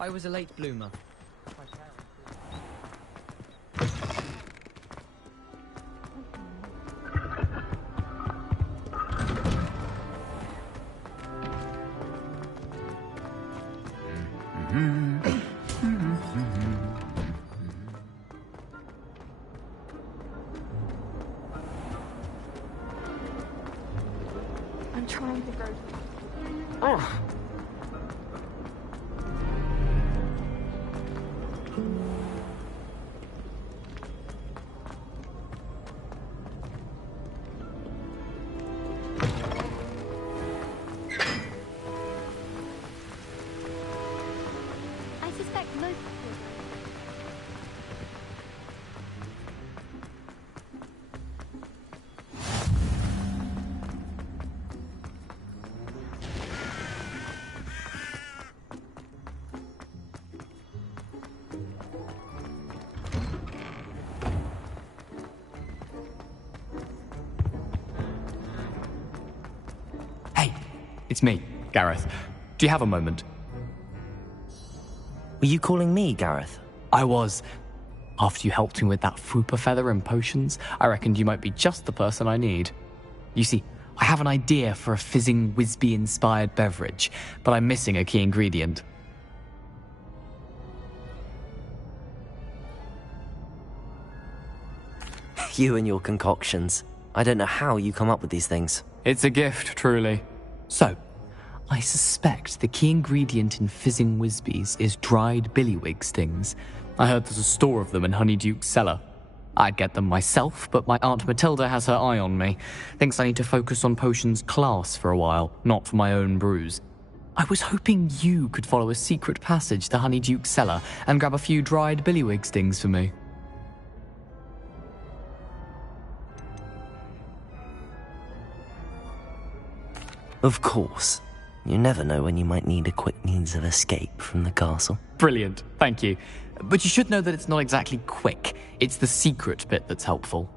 I was a late bloomer. I'm trying to go. Oh. I suspect most people. Hey, it's me, Gareth. Do you have a moment? Were you calling me, Gareth? I was. After you helped me with that Fooper feather and potions, I reckoned you might be just the person I need. You see, I have an idea for a fizzing Whizbee-inspired beverage, but I'm missing a key ingredient. You and your concoctions. I don't know how you come up with these things. It's a gift, truly. So, I suspect the key ingredient in fizzing Whizbees is dried billywig stings. I heard there's a store of them in Honeyduke's cellar. I'd get them myself, but my Aunt Matilda has her eye on me. Thinks I need to focus on potions class for a while, not for my own brews. I was hoping you could follow a secret passage to Honeyduke's cellar and grab a few dried billywig stings for me. Of course. You never know when you might need a quick means of escape from the castle. Brilliant, thank you. But you should know that it's not exactly quick. It's the secret bit that's helpful.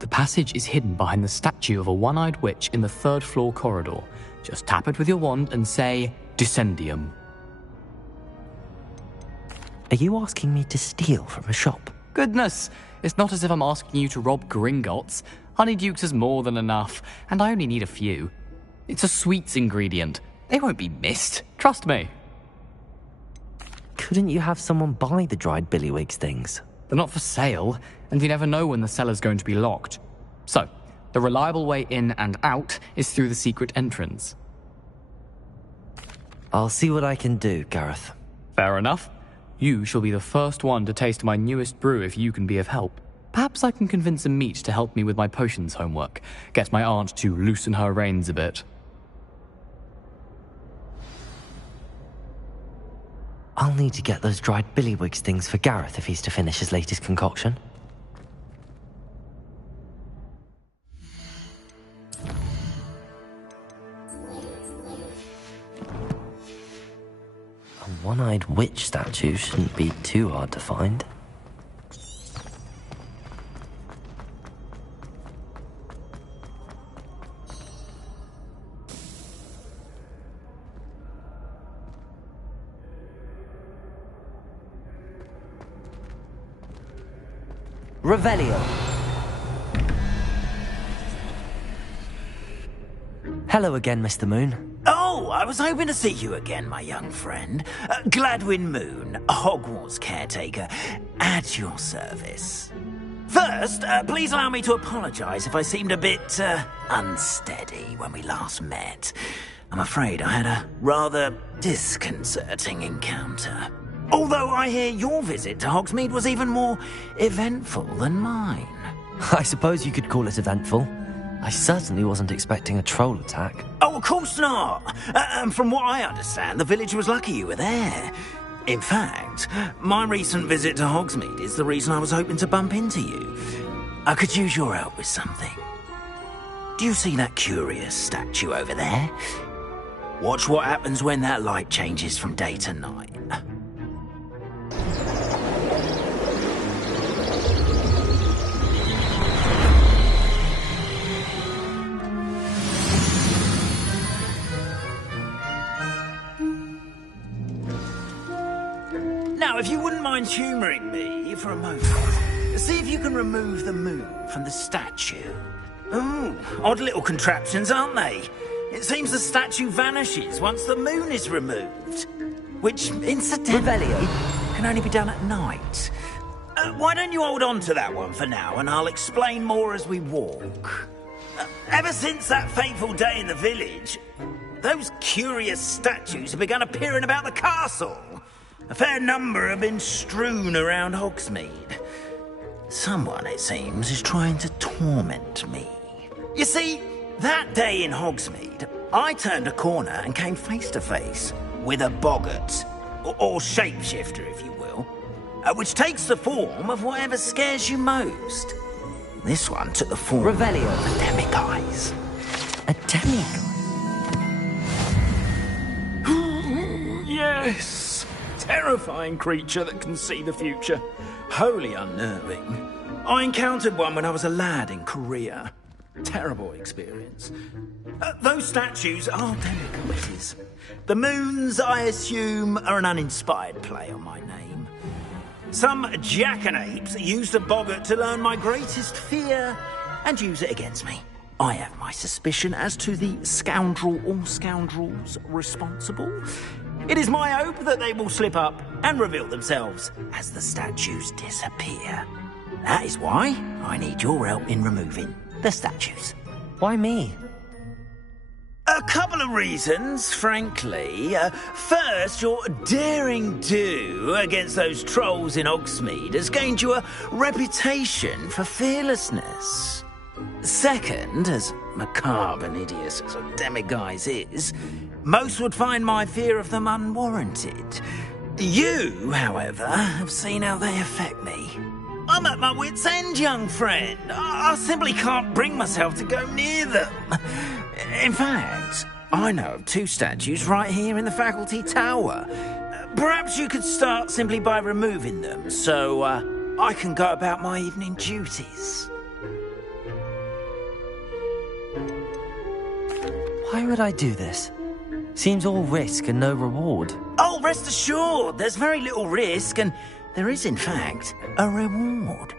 The passage is hidden behind the statue of a one-eyed witch in the third-floor corridor. Just tap it with your wand and say, Descendium. Are you asking me to steal from a shop? Goodness, it's not as if I'm asking you to rob Gringotts. Honeyduke's is more than enough, and I only need a few. It's a sweets ingredient. They won't be missed. Trust me. Couldn't you have someone buy the dried billywig stings? They're not for sale, and you never know when the cellar's going to be locked. So, the reliable way in and out is through the secret entrance. I'll see what I can do, Gareth. Fair enough. You shall be the first one to taste my newest brew if you can be of help. Perhaps I can convince a meat to help me with my potions homework. Get my aunt to loosen her reins a bit. I'll need to get those dried billywig stings for Gareth if he's to finish his latest concoction. A one-eyed witch statue shouldn't be too hard to find. Revelio. Hello again, Mr. Moon. Oh, I was hoping to see you again, my young friend. Gladwin Moon, Hogwarts caretaker, at your service. First, please allow me to apologize if I seemed a bit, unsteady when we last met. I'm afraid I had a rather disconcerting encounter. Although I hear your visit to Hogsmeade was even more eventful than mine. I suppose you could call it eventful. I certainly wasn't expecting a troll attack. Oh, of course not. And from what I understand, the village was lucky you were there. In fact, my recent visit to Hogsmeade is the reason I was hoping to bump into you. I could use your help with something. Do you see that curious statue over there? Watch what happens when that light changes from day to night. Now, if you wouldn't mind humouring me for a moment, see if you can remove the moon from the statue. Ooh, odd little contraptions, aren't they? It seems the statue vanishes once the moon is removed. Which, incidentally, can only be done at night. Why don't you hold on to that one for now, and I'll explain more as we walk. Ever since that fateful day in the village, those curious statues have begun appearing about the castle. A fair number have been strewn around Hogsmeade. Someone, it seems, is trying to torment me. You see, that day in Hogsmeade, I turned a corner and came face to face with a boggart, or shapeshifter, if you will, which takes the form of whatever scares you most. This one took the form of a demiguise. A demiguise? Yes! Terrifying creature that can see the future. Wholly unnerving. I encountered one when I was a lad in Korea. Terrible experience. Those statues are demiguises. The moons, I assume, are an uninspired play on my name. Some jackanapes used a boggart to learn my greatest fear and use it against me. I have my suspicion as to the scoundrel or scoundrels responsible. It is my hope that they will slip up and reveal themselves as the statues disappear. That is why I need your help in removing the statues. Why me? A couple of reasons, frankly. First, your daring do against those trolls in Hogsmeade has gained you a reputation for fearlessness. Second, as macabre and hideous as a demiguise is, most would find my fear of them unwarranted. You, however, have seen how they affect me. I'm at my wit's end, young friend. I simply can't bring myself to go near them. In fact, I know of two statues right here in the faculty tower. Perhaps you could start simply by removing them, so I can go about my evening duties. Why would I do this? Seems all risk and no reward. Oh, rest assured, there's very little risk, and there is, in fact, a reward.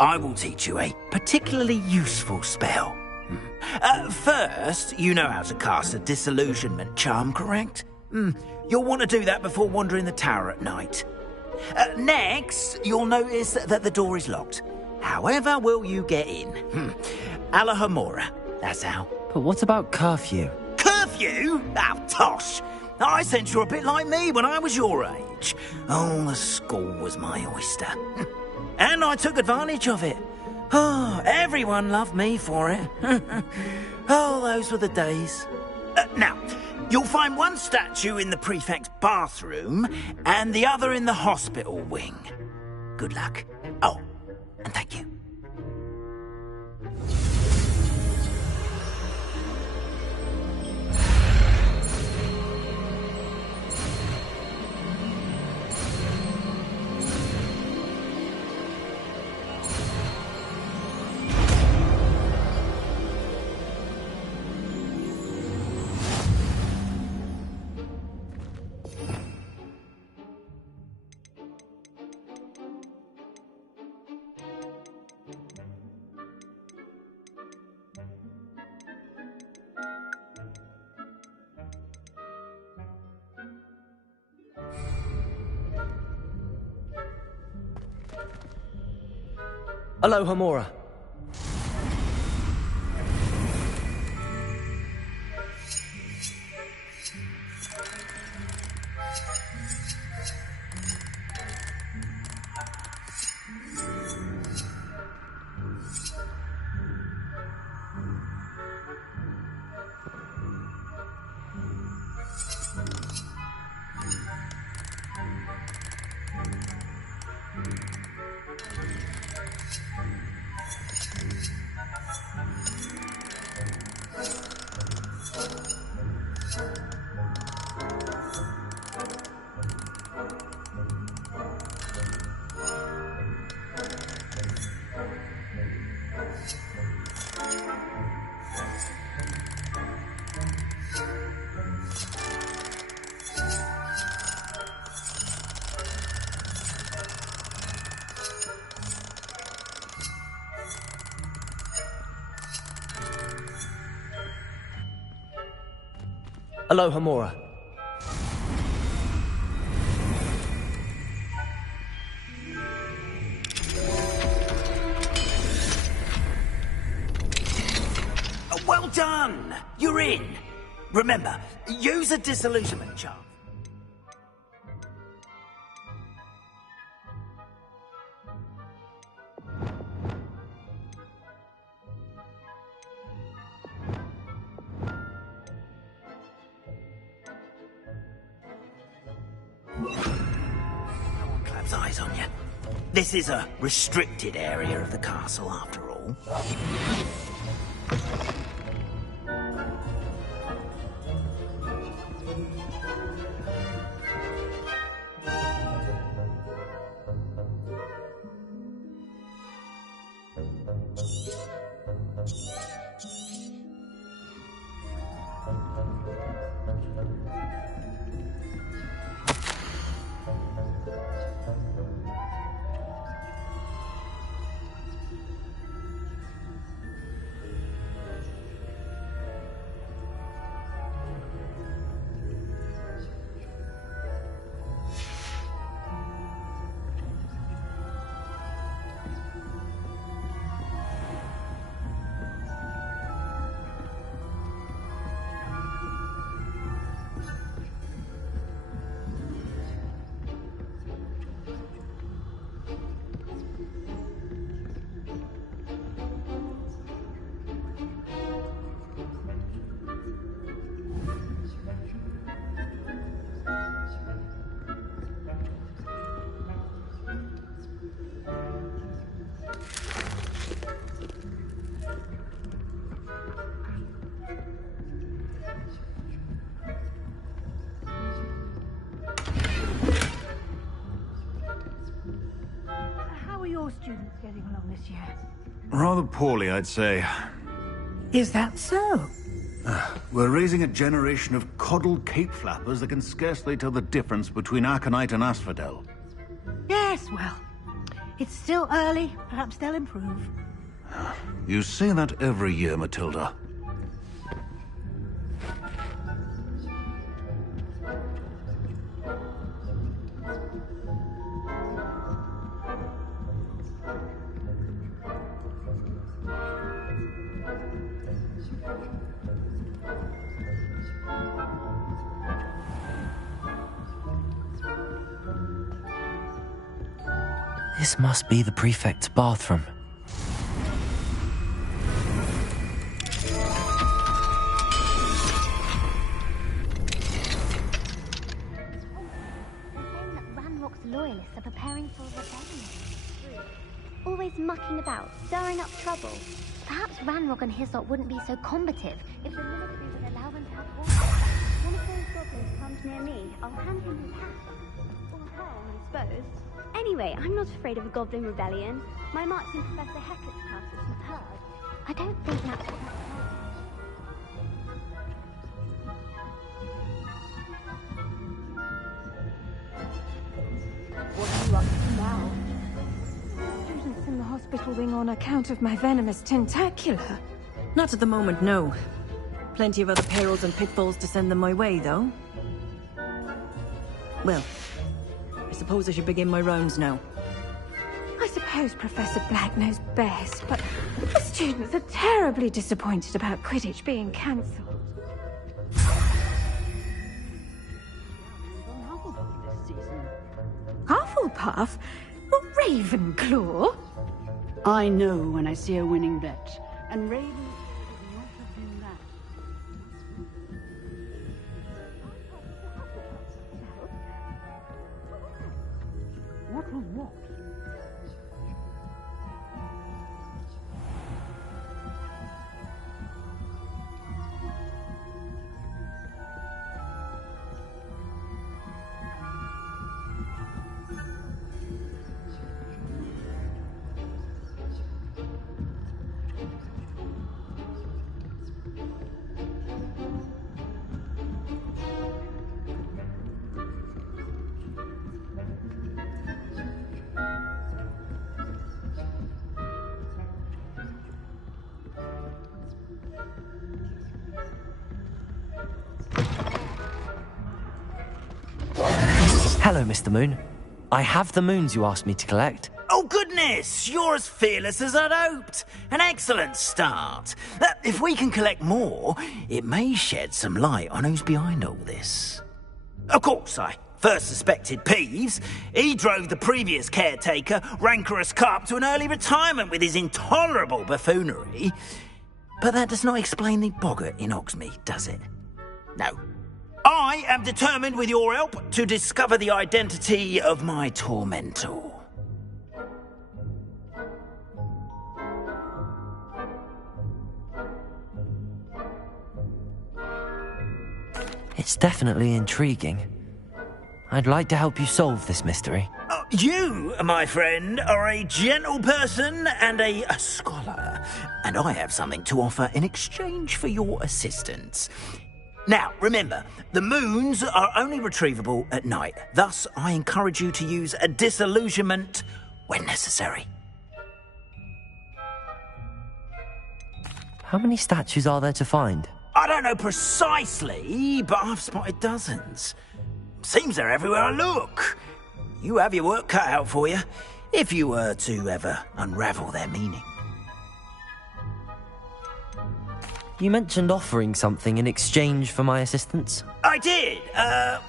I will teach you a particularly useful spell. First, you know how to cast a disillusionment charm, correct? You'll want to do that before wandering the tower at night. Next, you'll notice that the door is locked. However will you get in? Alahomora, that's how. But what about curfew? Curfew? Oh, tosh! I sense you're a bit like me when I was your age. Oh, the school was my oyster. And I took advantage of it. Oh, everyone loved me for it. Oh, those were the days. Now, you'll find one statue in the prefect's bathroom and the other in the hospital wing. Good luck. Oh, and thank you. Alohomora. Aloha, Mora. Well done! You're in. Remember, use a disillusionment charm. No one claps eyes on you. This is a restricted area of the castle, after all. How are your students getting along this year? Rather poorly, I'd say. Is that so? We're raising a generation of coddled cape flappers that can scarcely tell the difference between aconite and asphodel. Yes, well, it's still early. Perhaps they'll improve. You say that every year, Matilda. This must be the prefect's bathroom. Ranrock's loyalists are preparing for a rebellion. Always mucking about, stirring up trouble. Perhaps Ranrock and his lot wouldn't be so combative if the military would allow them to have war. One of those goblins comes near me, I'll hand him his hat. Or her, I suppose. Anyway, I'm not afraid of a goblin rebellion. My marks in Professor Hector's class is superb. I don't think that's what What are you up to now? Students in the hospital wing on account of my venomous tentacula. Not at the moment, no. Plenty of other perils and pitfalls to send them my way, though. Well, I suppose I should begin my rounds now. I suppose Professor Black knows best, but the students are terribly disappointed about Quidditch being cancelled. Hufflepuff? Or Ravenclaw? I know when I see a winning bet, and Ravenclaw would not have been that. What was what? Hello, Mr. Moon. I have the moons you asked me to collect. Oh, goodness! You're as fearless as I'd hoped. An excellent start. If we can collect more, it may shed some light on who's behind all this. Of course, I first suspected Peeves. He drove the previous caretaker, Rancorous Carp, to an early retirement with his intolerable buffoonery. But that does not explain the boggart in Hogsmeade, does it? No. I am determined, with your help, to discover the identity of my tormentor. It's definitely intriguing. I'd like to help you solve this mystery. You, my friend, are a gentle person and a scholar, and I have something to offer in exchange for your assistance. Now, remember, the moons are only retrievable at night. Thus, I encourage you to use a disillusionment when necessary. How many statues are there to find? I don't know precisely, but I've spotted dozens. Seems they're everywhere I look. You have your work cut out for you, if you were to ever unravel their meaning. You mentioned offering something in exchange for my assistance? I did.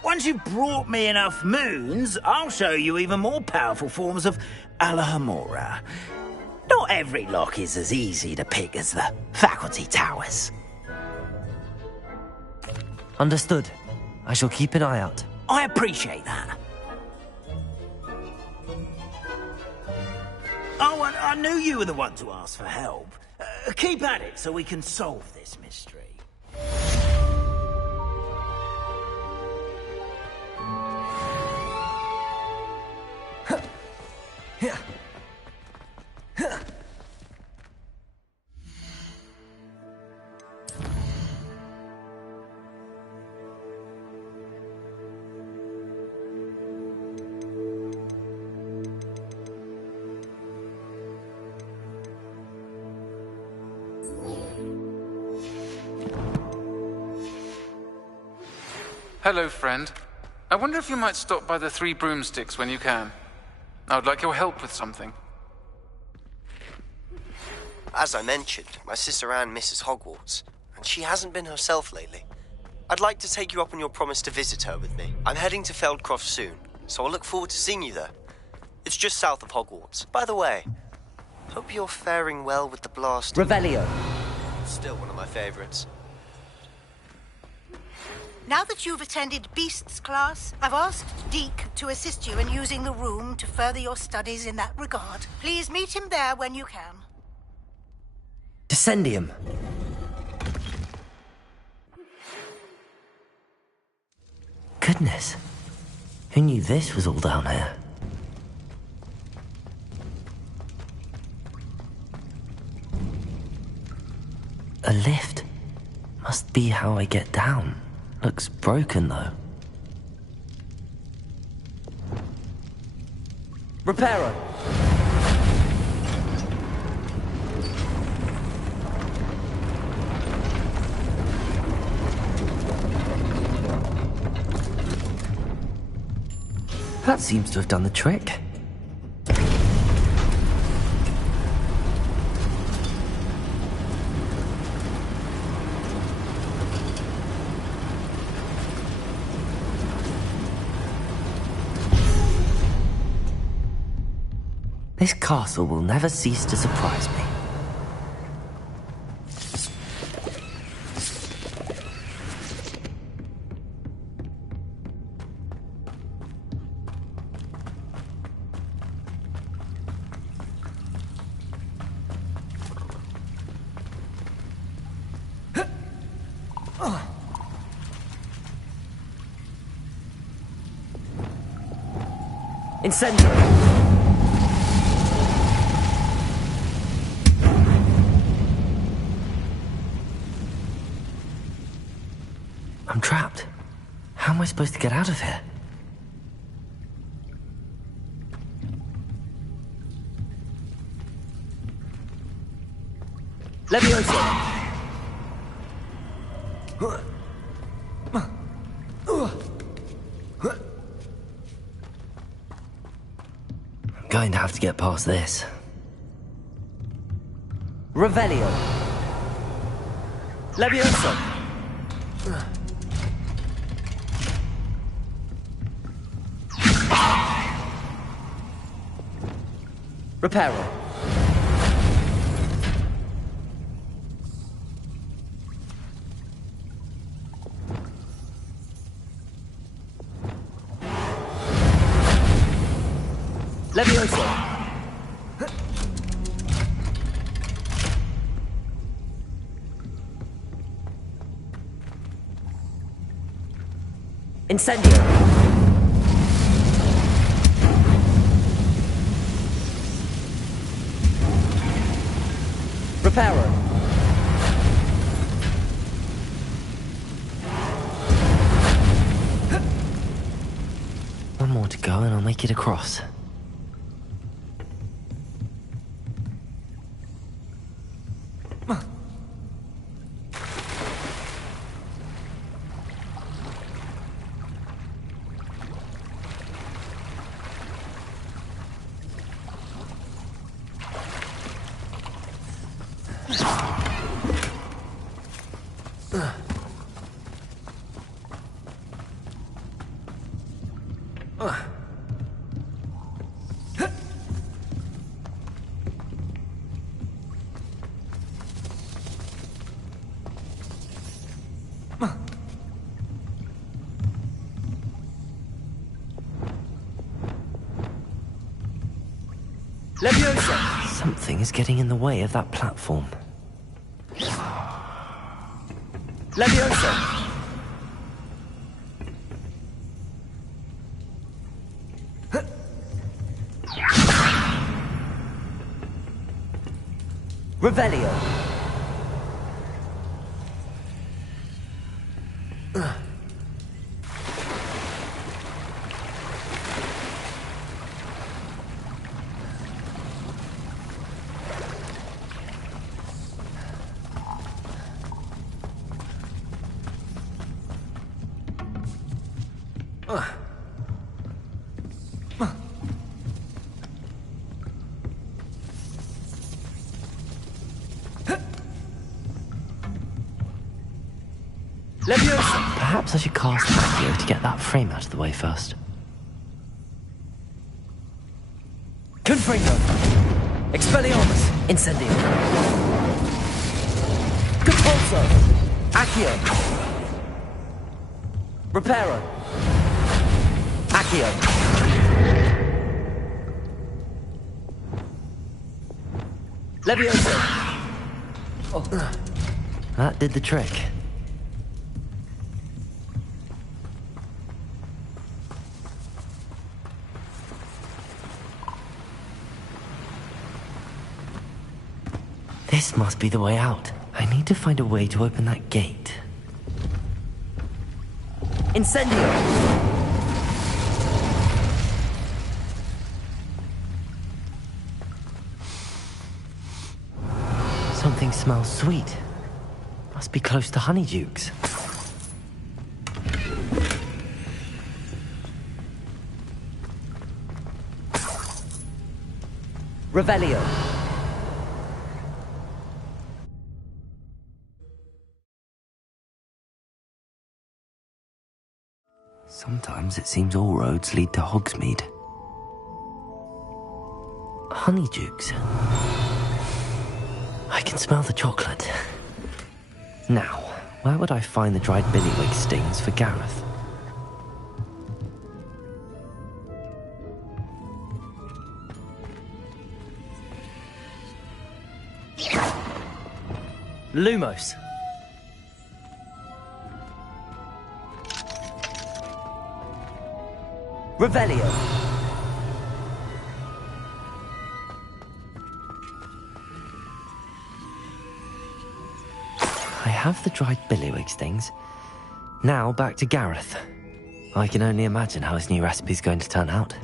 Once you've brought me enough moons, I'll show you even more powerful forms of Alohomora. Not every lock is as easy to pick as the faculty towers. Understood. I shall keep an eye out. I appreciate that. Oh, I knew you were the one to ask for help. Keep at it so we can solve this mystery. Hello, friend. I wonder if you might stop by the Three Broomsticks when you can. I would like your help with something. As I mentioned, my sister Anne misses Hogwarts, and she hasn't been herself lately. I'd like to take you up on your promise to visit her with me. I'm heading to Feldcroft soon, so I'll look forward to seeing you there. It's just south of Hogwarts. By the way, hope you're faring well with the blast. Revelio. Still one of my favorites. Now that you've attended Beasts class, I've asked Deke to assist you in using the room to further your studies in that regard. Please meet him there when you can. Descendium. Goodness. Who knew this was all down here? A lift. Must be how I get down. Looks broken, though. Reparo! That seems to have done the trick. This castle will never cease to surprise me. Incendiary! I'm trapped. How am I supposed to get out of here? Leviosa! going to have to get past this. Revelio. Levioso. Reparo. Levioso. Incendio. Reparo. One more to go and I'll make it across. Leviosa! Something is getting in the way of that platform. Leviosa! Revelio! Leviosa! Perhaps I should cast Accio to get that frame out of the way first. Confringo! Expelliarmus! Incendio! Compulso! Accio! Reparo! Accio! Leviosa! Oh. That did the trick. This must be the way out. I need to find a way to open that gate. Incendio! Something smells sweet. Must be close to Honeydukes. Revelio. Sometimes it seems all roads lead to Hogsmeade. Honeydukes. I can smell the chocolate. Now, where would I find the dried billywig stings for Gareth? Lumos. Revelio. I have the dried billywig stings. Now back to Gareth. I can only imagine how his new recipe's going to turn out.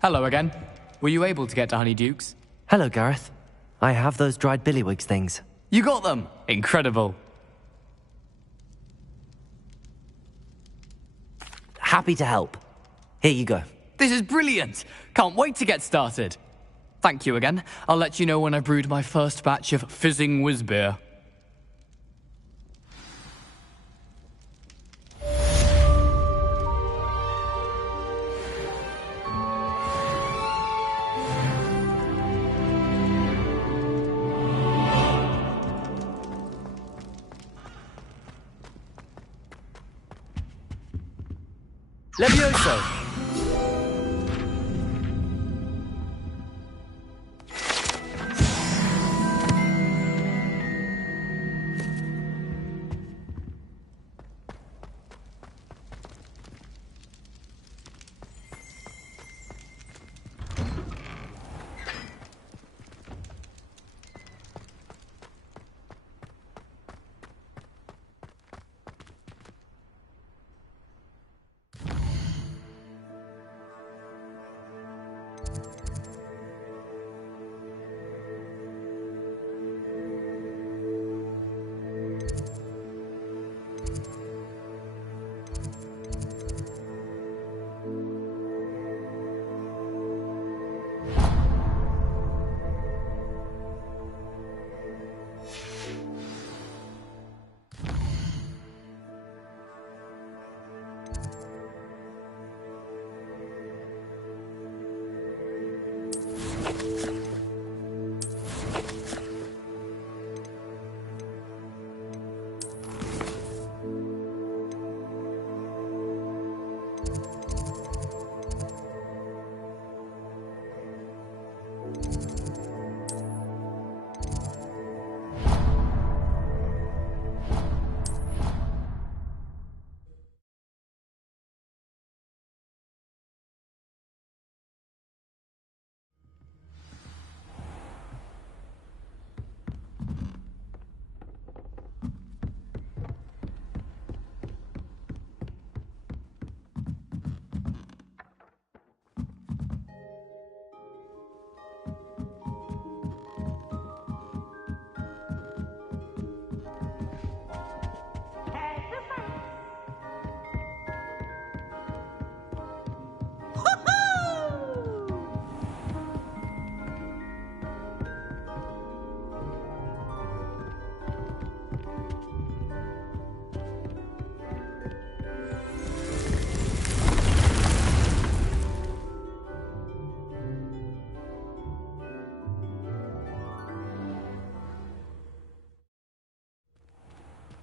Hello again. Were you able to get to Honeydukes? Hello, Gareth. I have those dried billywigs things. You got them! Incredible. Happy to help. Here you go. This is brilliant! Can't wait to get started. Thank you again. I'll let you know when I've brewed my first batch of fizzing whizbeer. Levioso!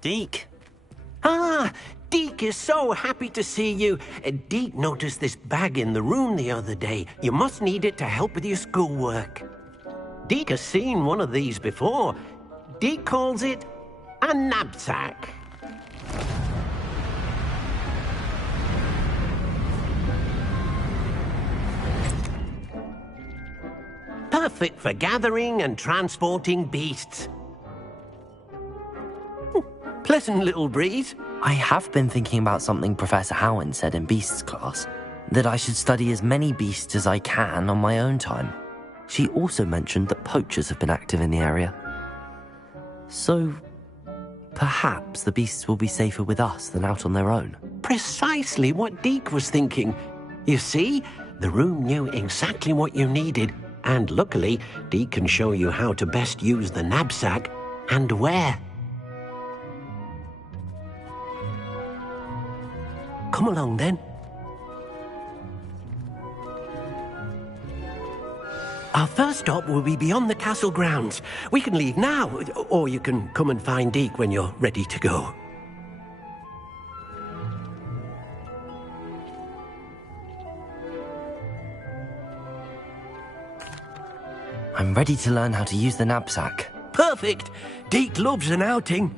Deke. Ah, Deke is so happy to see you. Deke noticed this bag in the room the other day. You must need it to help with your schoolwork. Deke has seen one of these before. Deke calls it a knapsack. Perfect for gathering and transporting beasts. Pleasant little breeze. I have been thinking about something Professor Howin said in Beasts class, that I should study as many beasts as I can on my own time. She also mentioned that poachers have been active in the area. So, perhaps the beasts will be safer with us than out on their own. Precisely what Deke was thinking. You see, the room knew exactly what you needed, and luckily, Deke can show you how to best use the knapsack and where. Come along, then. Our first stop will be beyond the castle grounds. We can leave now, or you can come and find Deke when you're ready to go. I'm ready to learn how to use the knapsack. Perfect! Deke loves an outing.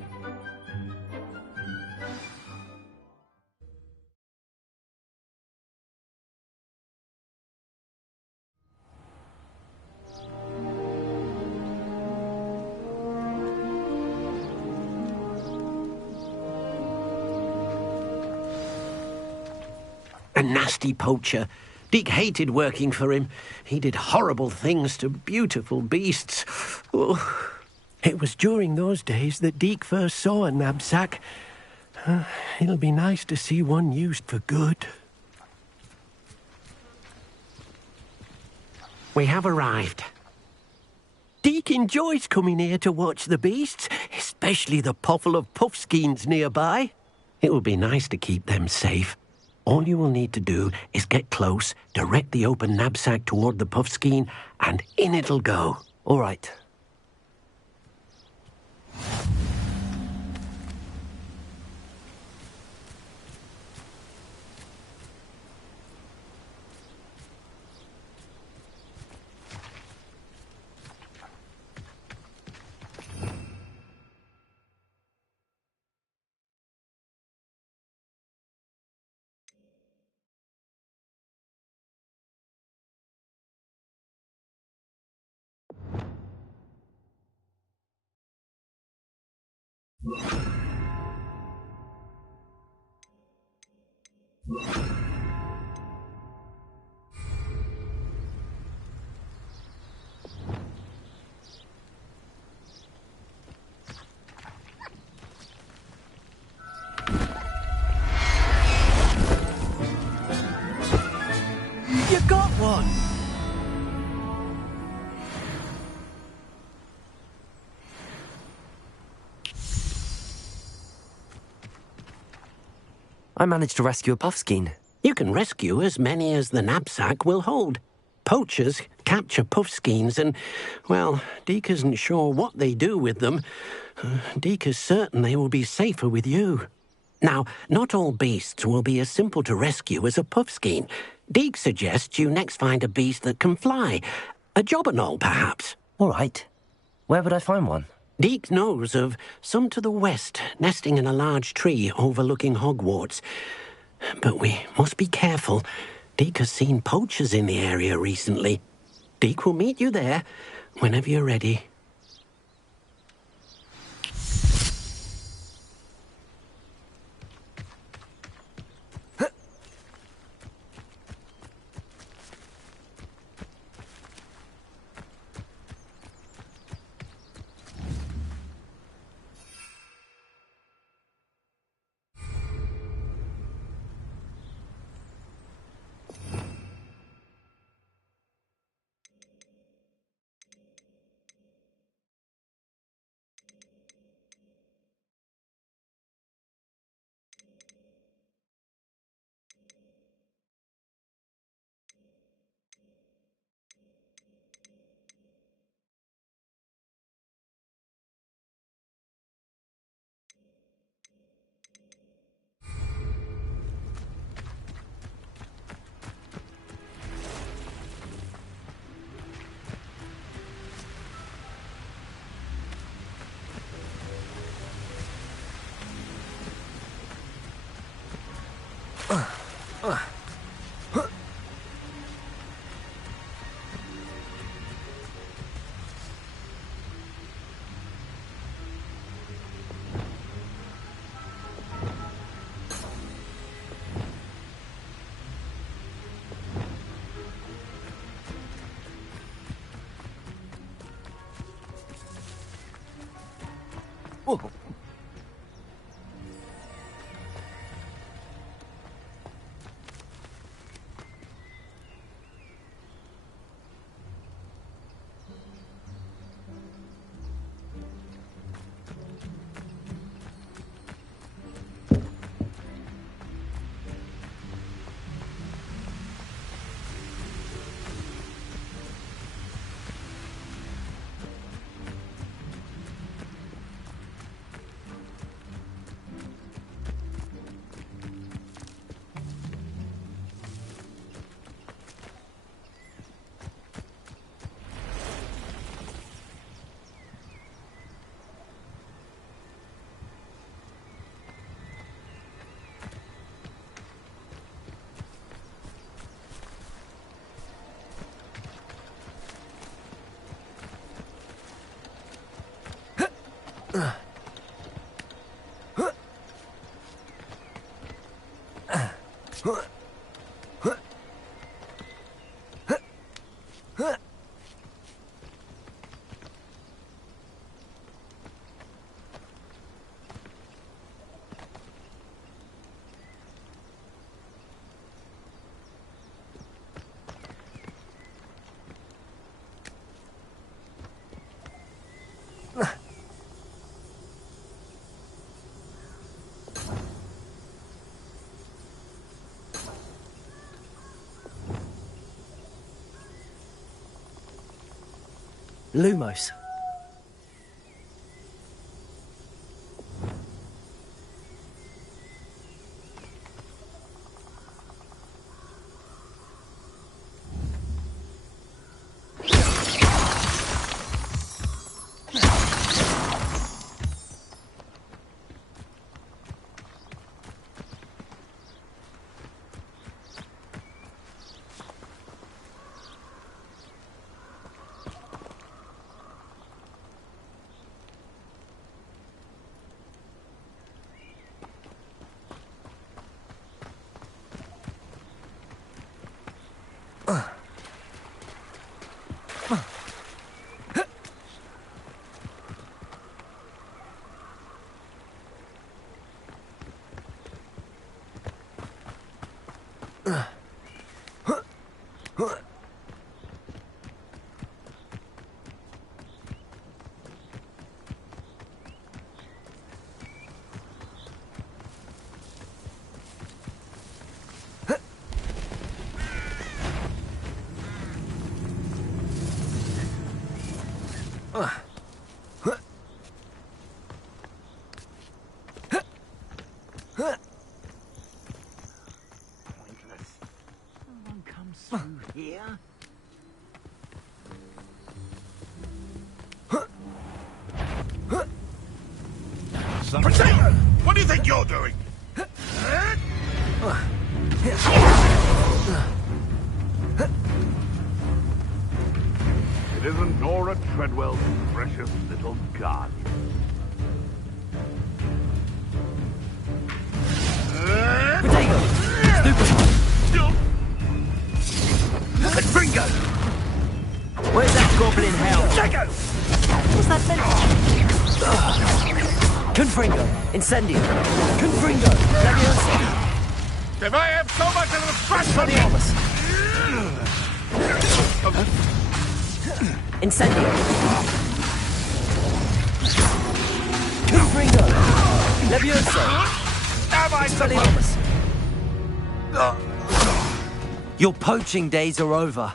A nasty poacher. Deke hated working for him. He did horrible things to beautiful beasts. Oh. It was during those days that Deke first saw a knapsack. It'll be nice to see one used for good. We have arrived. Deke enjoys coming here to watch the beasts, especially the potful of puffskeins nearby. It will be nice to keep them safe. All you will need to do is get close, direct the open knapsack toward the puffskein, and in it'll go. All right. You got one! I managed to rescue a puffskein. You can rescue as many as the knapsack will hold. Poachers capture puffskeins and, well, Deke isn't sure what they do with them. Deke is certain they will be safer with you. Now, not all beasts will be as simple to rescue as a puffskein. Deke suggests you next find a beast that can fly. A jobberknoll, perhaps. All right. Where would I find one? Deke knows of some to the west, nesting in a large tree overlooking Hogwarts. But we must be careful. Deke has seen poachers in the area recently. Deke will meet you there whenever you're ready. Whoa. Lumos. Here? Potato! What do you think you're doing? It isn't Nora Treadwell's precious little guardian. Potato! Stupid! Confringo! Where's that goblin hell? Potato! What's that meant? Confringo! Incendio! Confringo! Leviosa! If I have so much of the press on you! Incendio! Confringo! Leviosa! Am I supposed? Your poaching days are over.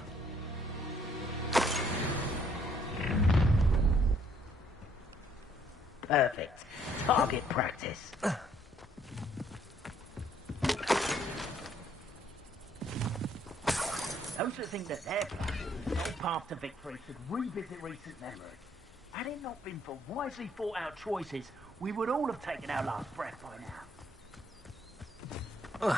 Perfect. Target practice. Those that think that their plan, path to victory, should revisit recent memories. Had it not been for wisely thought out choices, we would all have taken our last breath by now.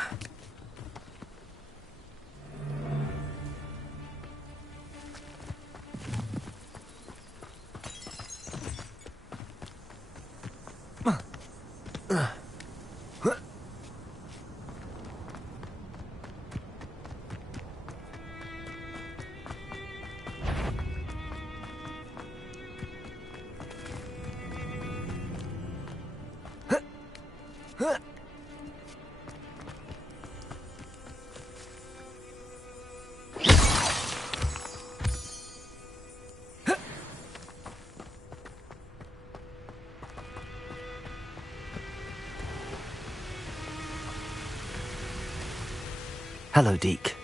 Hello, Deke.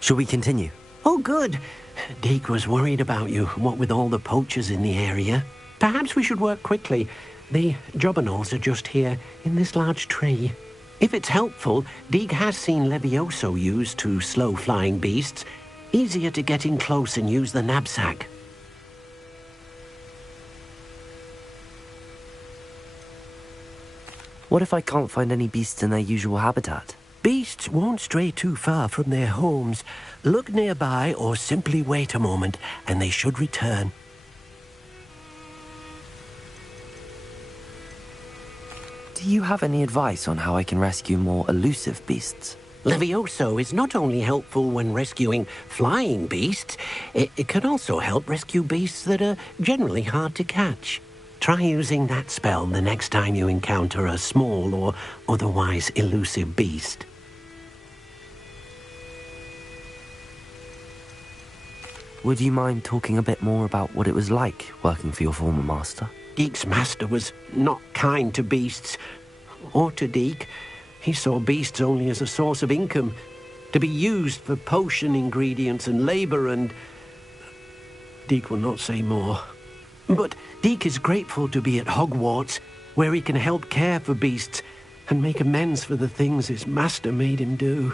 Shall we continue? Oh, good. Deke was worried about you, what with all the poachers in the area. Perhaps we should work quickly. The jobberknolls are just here, in this large tree. If it's helpful, Deke has seen Levioso used to slow flying beasts. Easier to get in close and use the knapsack. What if I can't find any beasts in their usual habitat? Beasts won't stray too far from their homes. Look nearby or simply wait a moment and they should return. Do you have any advice on how I can rescue more elusive beasts? Levioso is not only helpful when rescuing flying beasts, it can also help rescue beasts that are generally hard to catch. Try using that spell the next time you encounter a small or otherwise elusive beast. Would you mind talking a bit more about what it was like working for your former master? Deek's master was not kind to beasts, or to Deek. He saw beasts only as a source of income, to be used for potion ingredients and labor, and Deek will not say more. But Deek is grateful to be at Hogwarts, where he can help care for beasts and make amends for the things his master made him do.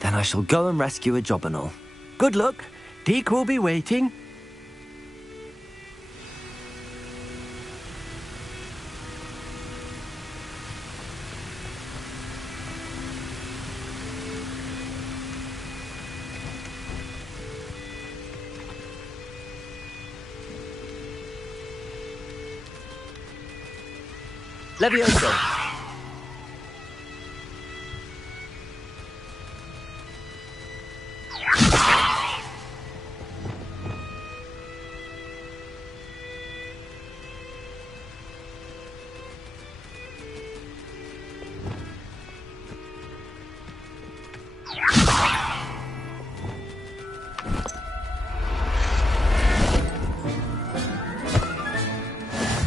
Then I shall go and rescue a job and all. Good luck. Deek will be waiting. Levioso!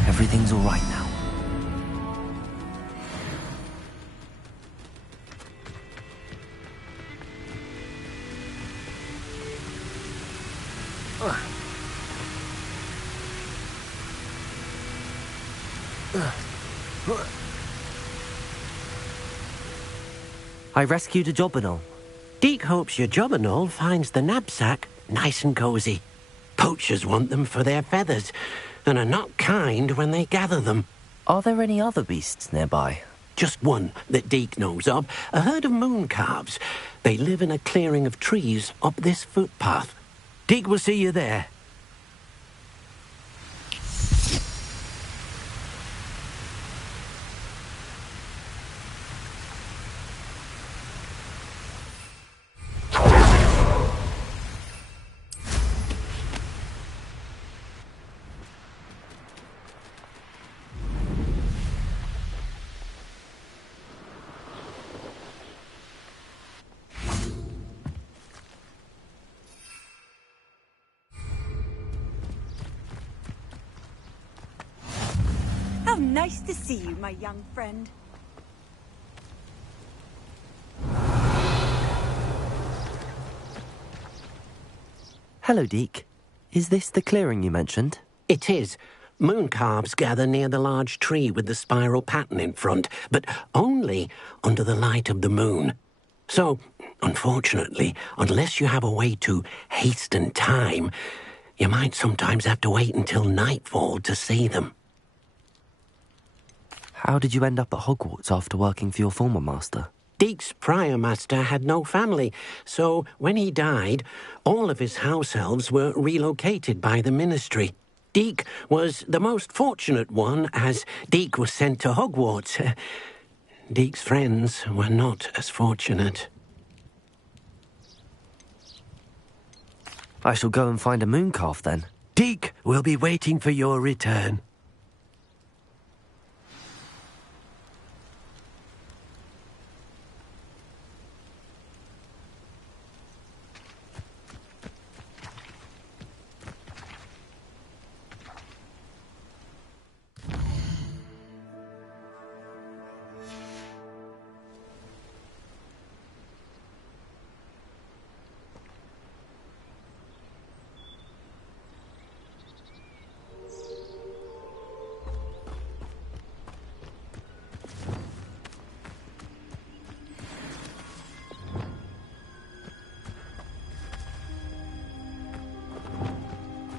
Everything's all right now. I rescued a Jobberknoll. Deek hopes your Jobberknoll finds the knapsack nice and cozy. Poachers want them for their feathers, and are not kind when they gather them. Are there any other beasts nearby? Just one that Deek knows of, a herd of moon calves. They live in a clearing of trees up this footpath. Deek will see you there. How nice to see you, my young friend. Hello, Deek. Is this the clearing you mentioned? It is. Moon calves gather near the large tree with the spiral pattern in front, but only under the light of the moon. So, unfortunately, unless you have a way to hasten time, you might sometimes have to wait until nightfall to see them. How did you end up at Hogwarts after working for your former master? Deek's prior master had no family, so when he died, all of his house elves were relocated by the ministry. Deek was the most fortunate one, as Deek was sent to Hogwarts. Deek's friends were not as fortunate. I shall go and find a moon calf then. Deek will be waiting for your return.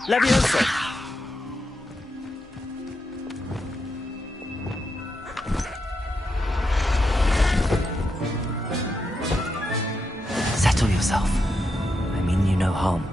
Levioso! Settle yourself. I mean you no harm.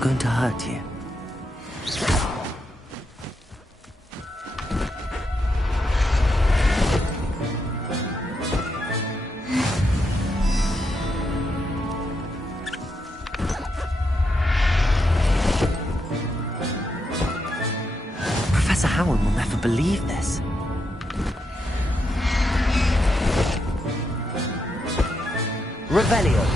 not going to hurt you. Professor Howard will never believe this. Revelio.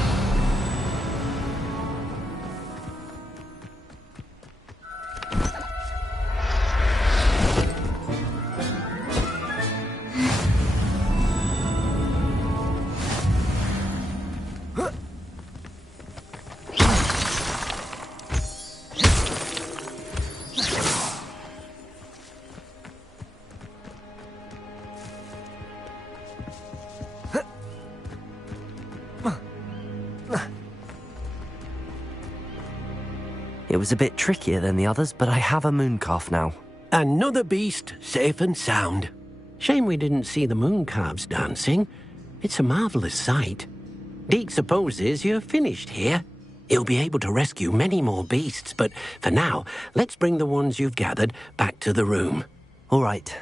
It was a bit trickier than the others, but I have a mooncalf now. Another beast, safe and sound. Shame we didn't see the mooncalves dancing. It's a marvelous sight. Deke supposes you're finished here. He'll be able to rescue many more beasts, but for now, let's bring the ones you've gathered back to the room. All right.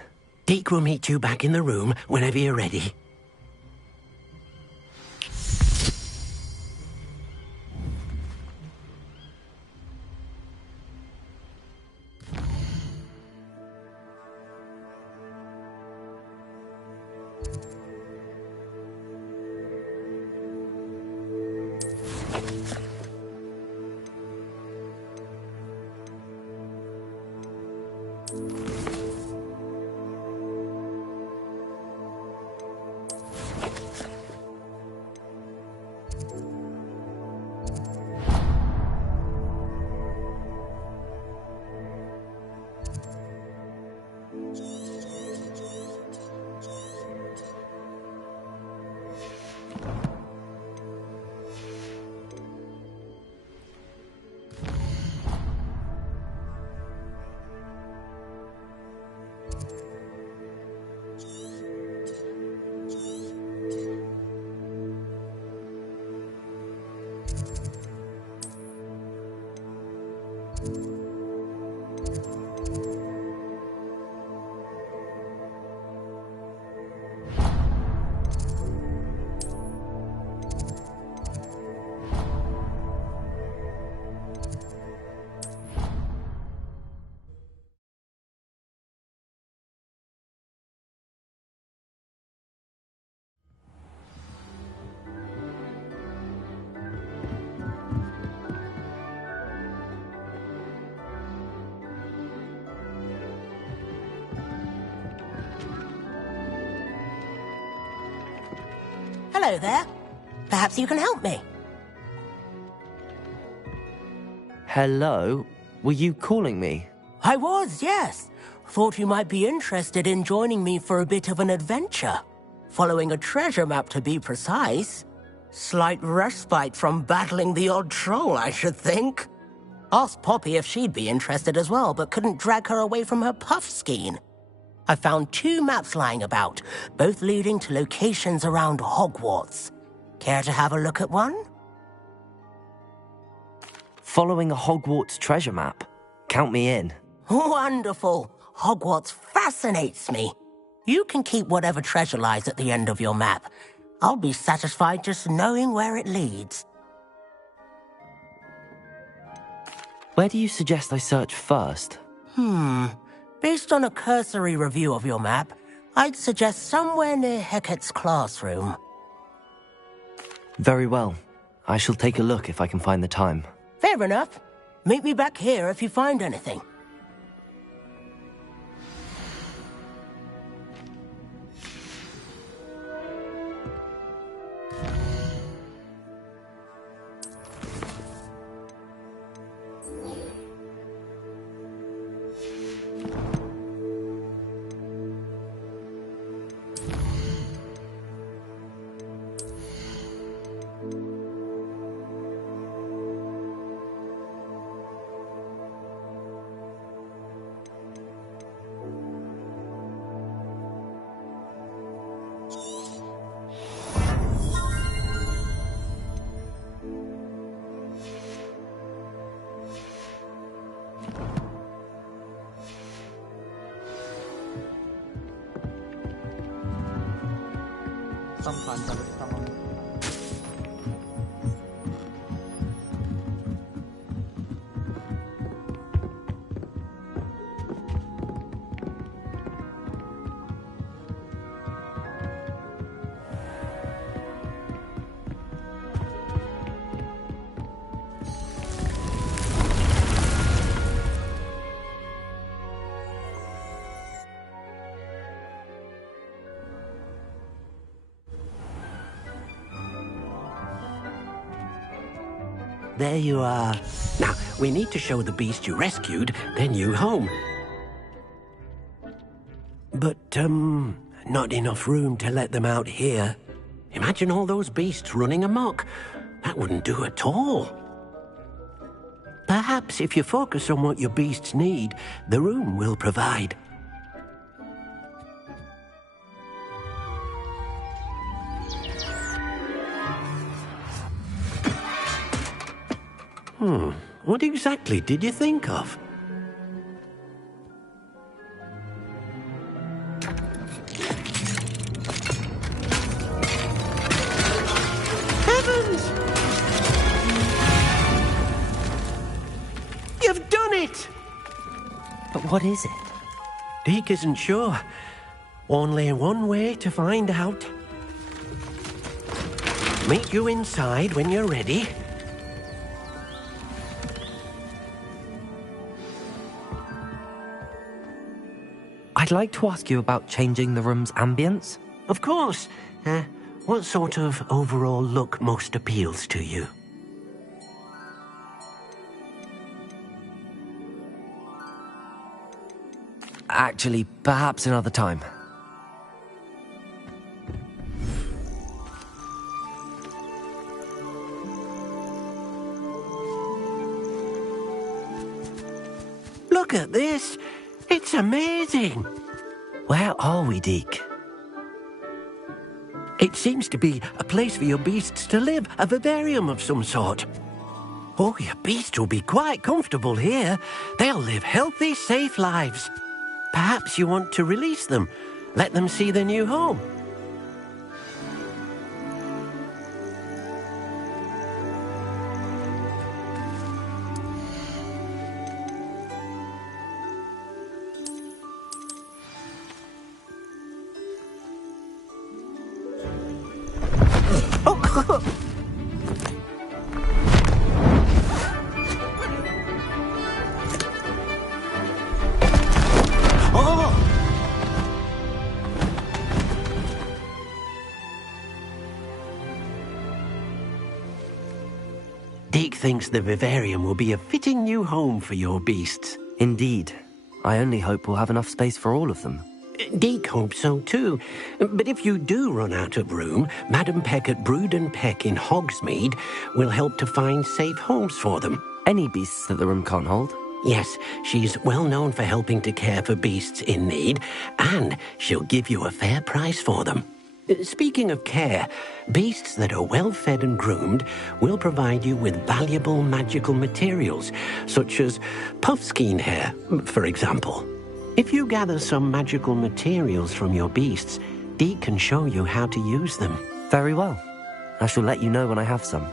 Deke will meet you back in the room whenever you're ready. Hello there. Perhaps you can help me. Hello? Were you calling me? I was, yes. Thought you might be interested in joining me for a bit of an adventure. Following a treasure map, to be precise. Slight respite from battling the odd troll, I should think. Asked Poppy if she'd be interested as well, but couldn't drag her away from her puff skein. I found 2 maps lying about, both leading to locations around Hogwarts. Care to have a look at one? Following a Hogwarts treasure map. Count me in. Wonderful. Hogwarts fascinates me. You can keep whatever treasure lies at the end of your map. I'll be satisfied just knowing where it leads. Where do you suggest I search first? Based on a cursory review of your map, I'd suggest somewhere near Hecat's classroom. Very well. I shall take a look if I can find the time. Fair enough. Meet me back here if you find anything. Sometimes I wish someone would. There you are. Now, we need to show the beast you rescued their new home. But, not enough room to let them out here. Imagine all those beasts running amok. That wouldn't do at all. Perhaps if you focus on what your beasts need, the room will provide. What exactly did you think of? Heavens! You've done it! But what is it? Deke isn't sure. Only one way to find out. Meet you inside when you're ready. I'd like to ask you about changing the room's ambience. Of course. What sort of overall look most appeals to you? Actually, perhaps another time. Look at this. It's amazing. Where are we, Deke? It seems to be a place for your beasts to live, a vivarium of some sort. Oh, your beasts will be quite comfortable here. They'll live healthy, safe lives. Perhaps you want to release them, let them see their new home. Deke thinks the vivarium will be a fitting new home for your beasts. Indeed. I only hope we'll have enough space for all of them. Deke hopes so too. But if you do run out of room, Madam Peck at Brood and Peck in Hogsmeade will help to find safe homes for them. Any beasts that the room can't hold? Yes, she's well known for helping to care for beasts in need, and she'll give you a fair price for them. Speaking of care, beasts that are well fed and groomed will provide you with valuable magical materials, such as puffskein hair, for example. If you gather some magical materials from your beasts, Deke can show you how to use them. Very well. I shall let you know when I have some.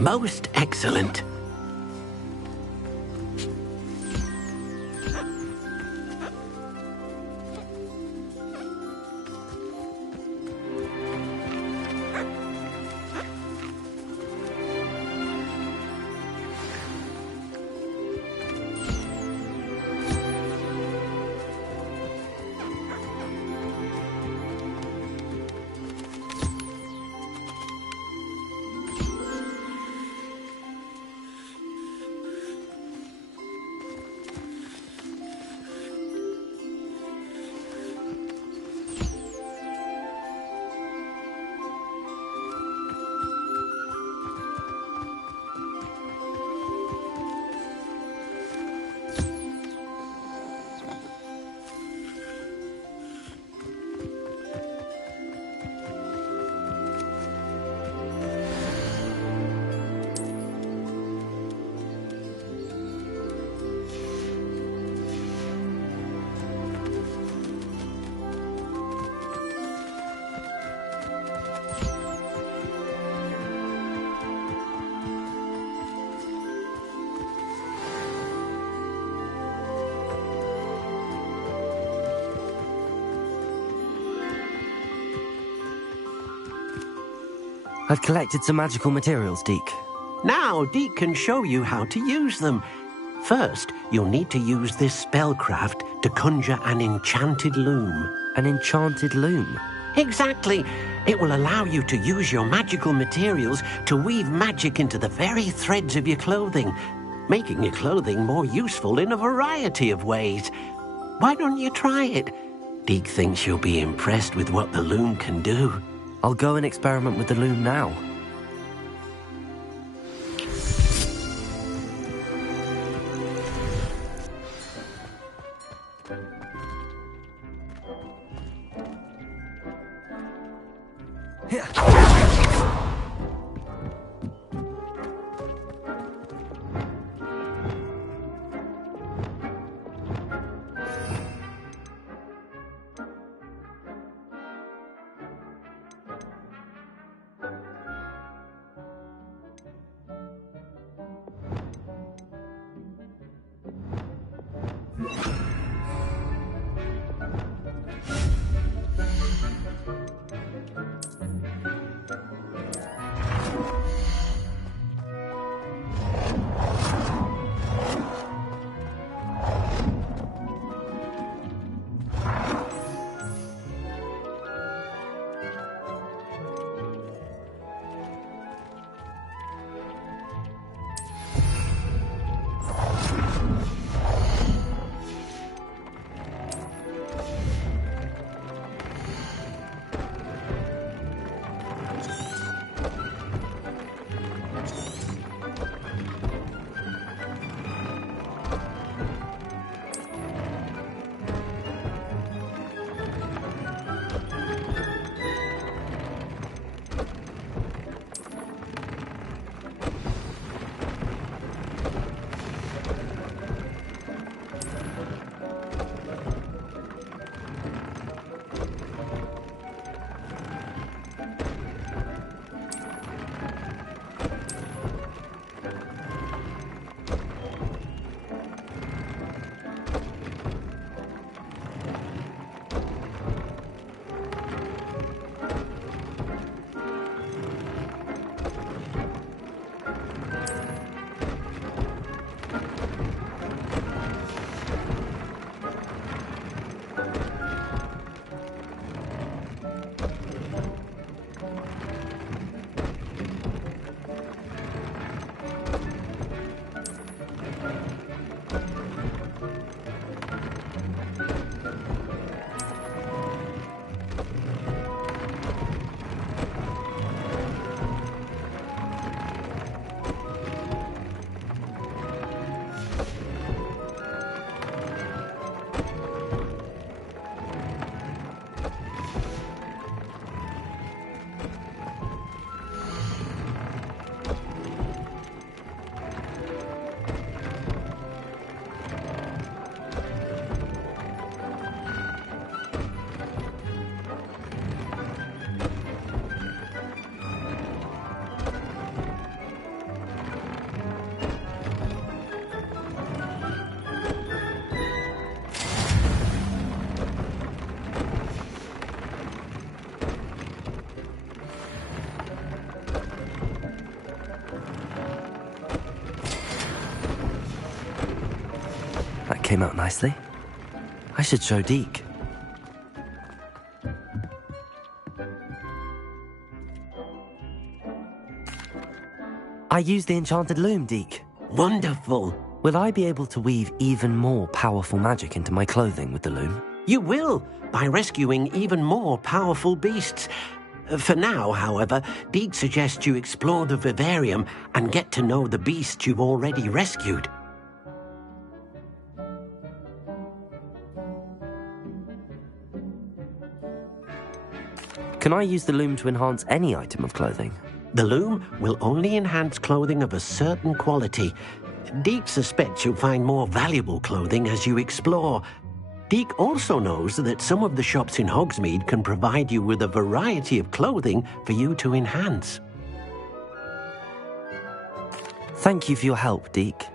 Most excellent. I've collected some magical materials, Deke. Now, Deke can show you how to use them. First, you'll need to use this spellcraft to conjure an enchanted loom. An enchanted loom? Exactly. It will allow you to use your magical materials to weave magic into the very threads of your clothing, making your clothing more useful in a variety of ways. Why don't you try it? Deke thinks you'll be impressed with what the loom can do. I'll go and experiment with the loom now. came out nicely. I should show Deke. I used the enchanted loom, Deke. Wonderful. Will I be able to weave even more powerful magic into my clothing with the loom? You will, by rescuing even more powerful beasts. For now, however, Deke suggests you explore the vivarium and get to know the beasts you've already rescued. Can I use the loom to enhance any item of clothing? The loom will only enhance clothing of a certain quality. Deke suspects you'll find more valuable clothing as you explore. Deke also knows that some of the shops in Hogsmeade can provide you with a variety of clothing for you to enhance. Thank you for your help, Deke.